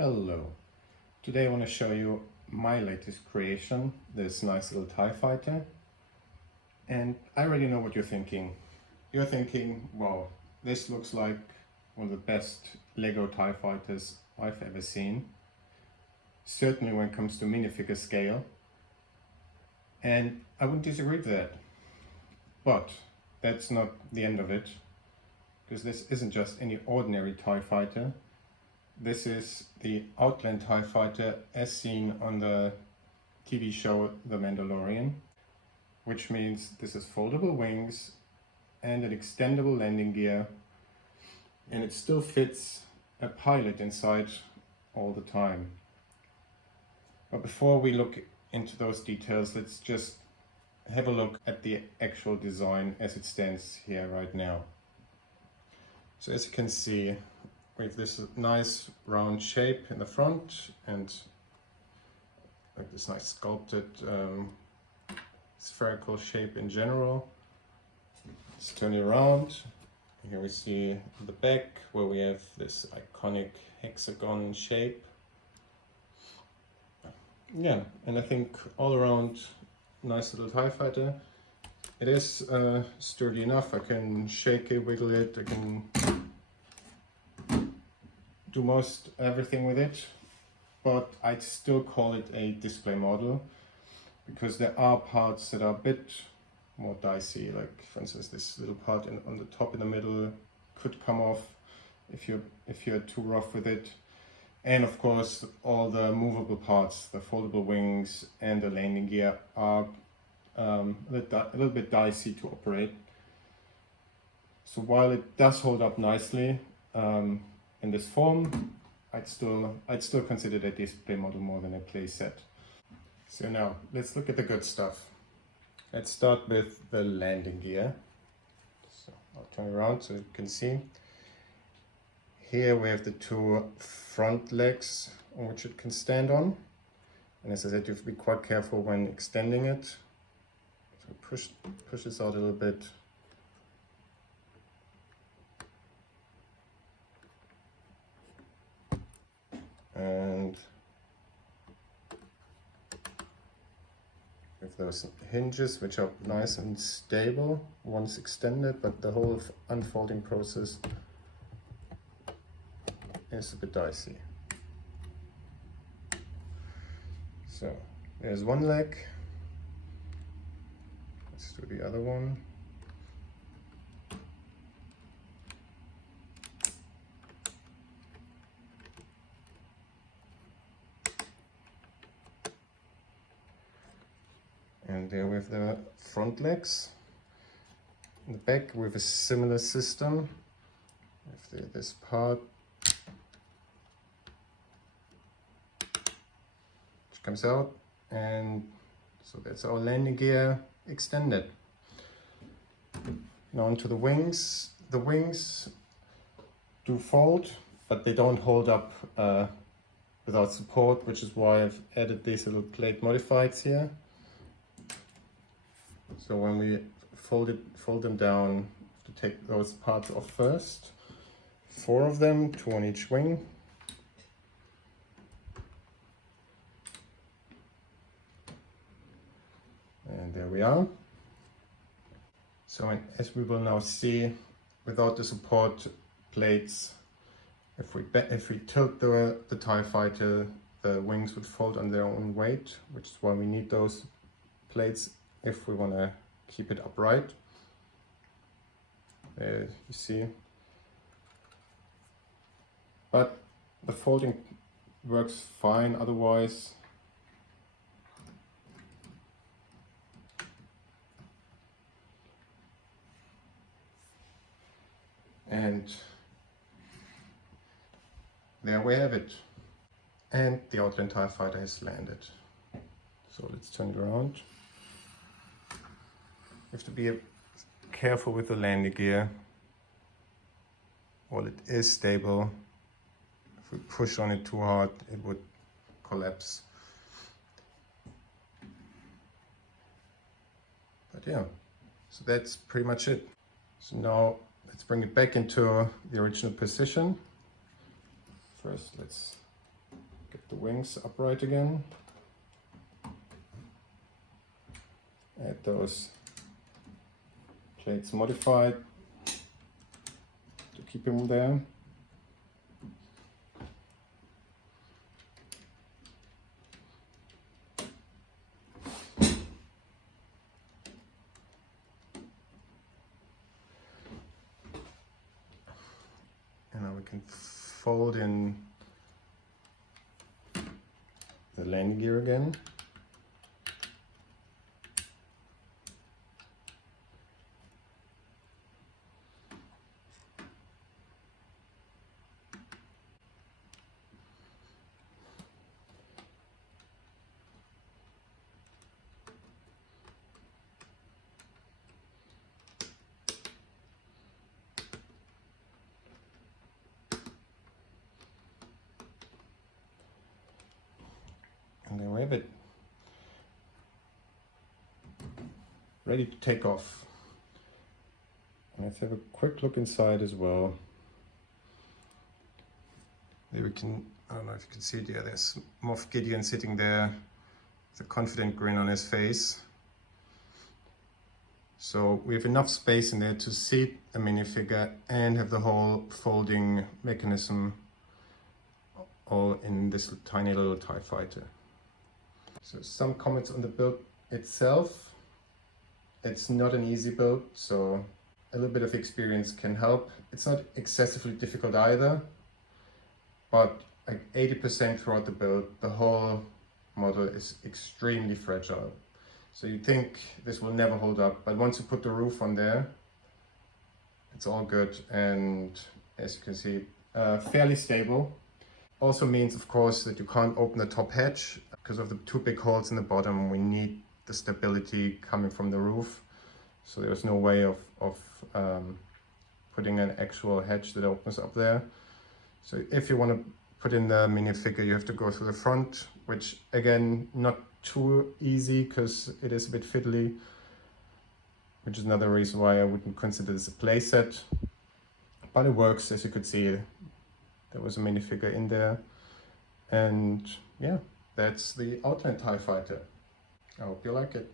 Hello. Today I want to show you my latest creation, this nice little TIE Fighter. And I already know what you're thinking. You're thinking, wow, this looks like one of the best Lego TIE Fighters I've ever seen. Certainly when it comes to minifigure scale. And I wouldn't disagree with that. But that's not the end of it. Because this isn't just any ordinary TIE Fighter. This is the Outland TIE Fighter as seen on the TV show The Mandalorian, which means this is foldable wings and an extendable landing gear, and it still fits a pilot inside all the time. But before we look into those details, let's just have a look at the actual design as it stands here right now. So as you can see, we have this nice round shape in the front and like this nice sculpted spherical shape in general. Let's turn it around. Here we see the back where we have this iconic hexagon shape. Yeah, and I think all around nice little TIE Fighter. It is sturdy enough. I can shake it, wiggle it, I can do most everything with it, but I'd still call it a display model because there are parts that are a bit more dicey, like for instance this little part on the top in the middle could come off if you're too rough with it, and of course all the movable parts, the foldable wings and the landing gear are a little bit dicey to operate. So while it does hold up nicely in this form, I'd still consider it a display model more than a play set. So now let's look at the good stuff. Let's start with the landing gear. So I'll turn around so you can see. Here we have the two front legs on which it can stand on. And as I said, you have to be quite careful when extending it. So push this out a little bit. And with those hinges, which are nice and stable once extended, but the whole unfolding process is a bit dicey. So there's one leg. Let's do the other one. And there we have the front legs. In the back we have a similar system. If this part which comes out, and so that's our landing gear extended. Now onto the wings. The wings do fold, but they don't hold up without support, which is why I've added these little plate modifieds here. So when we fold them down, we have to take those parts off first. 4 of them, 2 on each wing. And there we are. So as we will now see, without the support plates, if we tilt the TIE Fighter, the wings would fold on their own weight, which is why we need those plates if we want to keep it upright. You see, but the folding works fine otherwise. And there we have it. And the Outland TIE Fighter has landed. So let's turn it around. You have to be careful with the landing gear. While it is stable, if we push on it too hard, it would collapse. But yeah, so that's pretty much it. So now let's bring it back into the original position. First, let's the wings upright again. Add those plates modified to keep him there. And now we can fold in the landing gear again. And there we have it, ready to take off. And let's have a quick look inside as well. There we can, I don't know if you can see it, yeah, there's Moff Gideon sitting there with a confident grin on his face. So we have enough space in there to seat a minifigure and have the whole folding mechanism all in this tiny little TIE Fighter. So some comments on the build itself. It's not an easy build, so a little bit of experience can help. It's not excessively difficult either, but like 80% throughout the build, the whole model is extremely fragile. So you think this will never hold up, but once you put the roof on there, it's all good, and as you can see, fairly stable. Also means, of course, that you can't open the top hatch because of the two big holes in the bottom. We need the stability coming from the roof, so there's no way of putting an actual hatch that opens up there. So if you want to put in the minifigure, you have to go through the front, which again, not too easy because it is a bit fiddly, which is another reason why I wouldn't consider this a playset. But it works, as you could see. There was a minifigure in there, and yeah, that's the Outland TIE Fighter. I hope you like it.